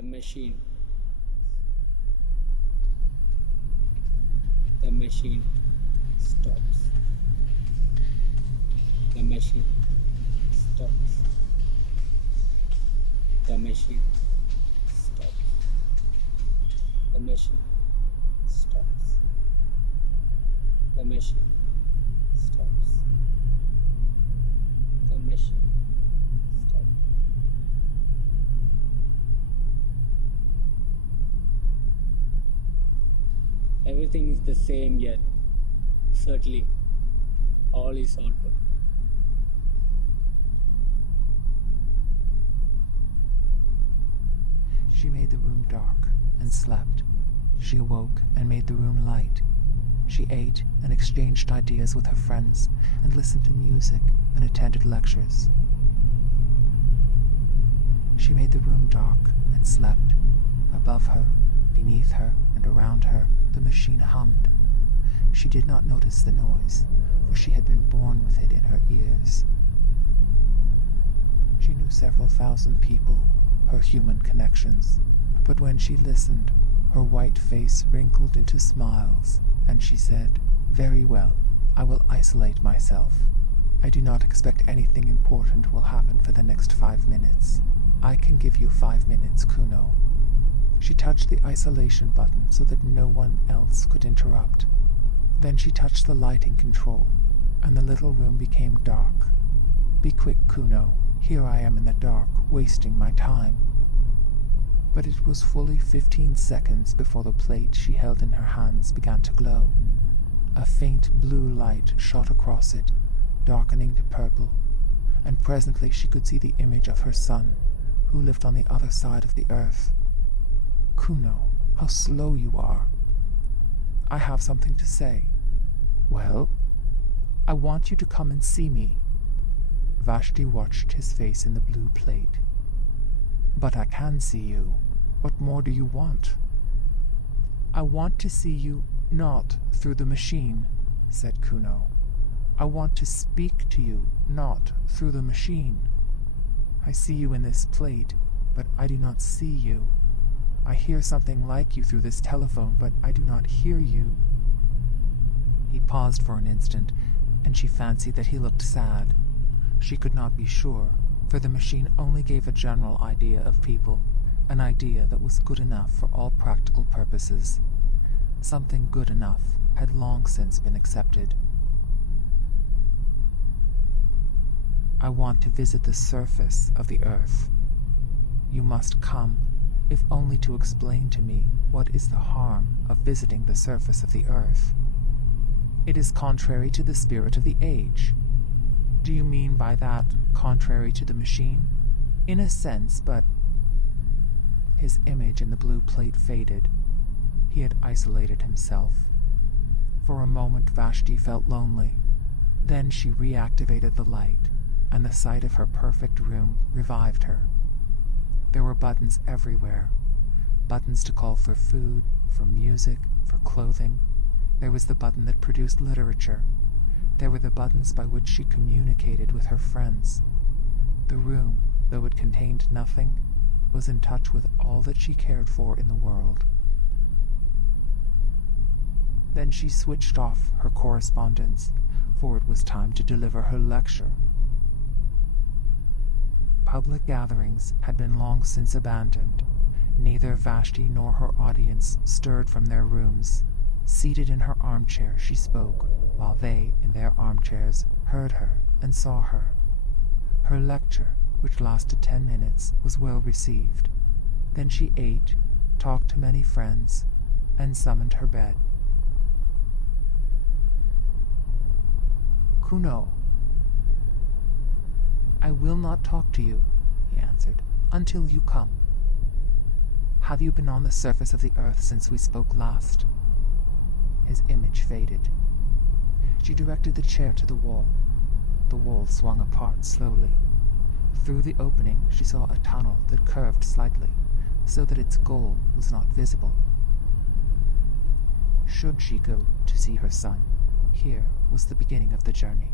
The machine. The machine stops. The machine stops. The machine stops. The machine stops. The machine stops. The machine stops. Everything is the same yet, certainly, all is altered. She made the room dark and slept. She awoke and made the room light. She ate and exchanged ideas with her friends and listened to music and attended lectures. She made the room dark and slept. Above her, beneath her, and around her, the machine hummed. She did not notice the noise, for she had been born with it in her ears. She knew several thousand people, her human connections, but when she listened, her white face wrinkled into smiles, and she said, "Very well, I will isolate myself. I do not expect anything important will happen for the next 5 minutes. I can give you 5 minutes, Kuno." She touched the isolation button so that no one else could interrupt. Then she touched the lighting control, and the little room became dark. "Be quick, Kuno. Here I am in the dark, wasting my time." But it was fully 15 seconds before the plate she held in her hands began to glow. A faint blue light shot across it, darkening to purple, and presently she could see the image of her son, who lived on the other side of the earth. "Kuno, how slow you are." "I have something to say." "Well?" "I want you to come and see me." Vashti watched his face in the blue plate. "But I can see you. What more do you want?" "I want to see you not through the machine," said Kuno. "I want to speak to you not through the machine. I see you in this plate, but I do not see you. I hear something like you through this telephone, but I do not hear you." He paused for an instant, and she fancied that he looked sad. She could not be sure, for the machine only gave a general idea of people, an idea that was good enough for all practical purposes. Something good enough had long since been accepted. "I want to visit the surface of the earth. You must come, if only to explain to me what is the harm of visiting the surface of the earth. It is contrary to the spirit of the age." "Do you mean by that contrary to the machine?" "In a sense, but—" His image in the blue plate faded. He had isolated himself. For a moment Vashti felt lonely. Then she reactivated the light, and the sight of her perfect room revived her. There were buttons everywhere. Buttons to call for food, for music, for clothing. There was the button that produced literature. There were the buttons by which she communicated with her friends. The room, though it contained nothing, was in touch with all that she cared for in the world. Then she switched off her correspondence, for it was time to deliver her lecture. Public gatherings had been long since abandoned. Neither Vashti nor her audience stirred from their rooms. Seated in her armchair, she spoke, while they, in their armchairs, heard her and saw her. Her lecture, which lasted 10 minutes, was well received. Then she ate, talked to many friends, and summoned her bed. "Kuno." "I will not talk to you," he answered, "until you come. Have you been on the surface of the earth since we spoke last?" His image faded. She directed the chair to the wall. The wall swung apart slowly. Through the opening she saw a tunnel that curved slightly, so that its goal was not visible. Should she go to see her son, here was the beginning of the journey.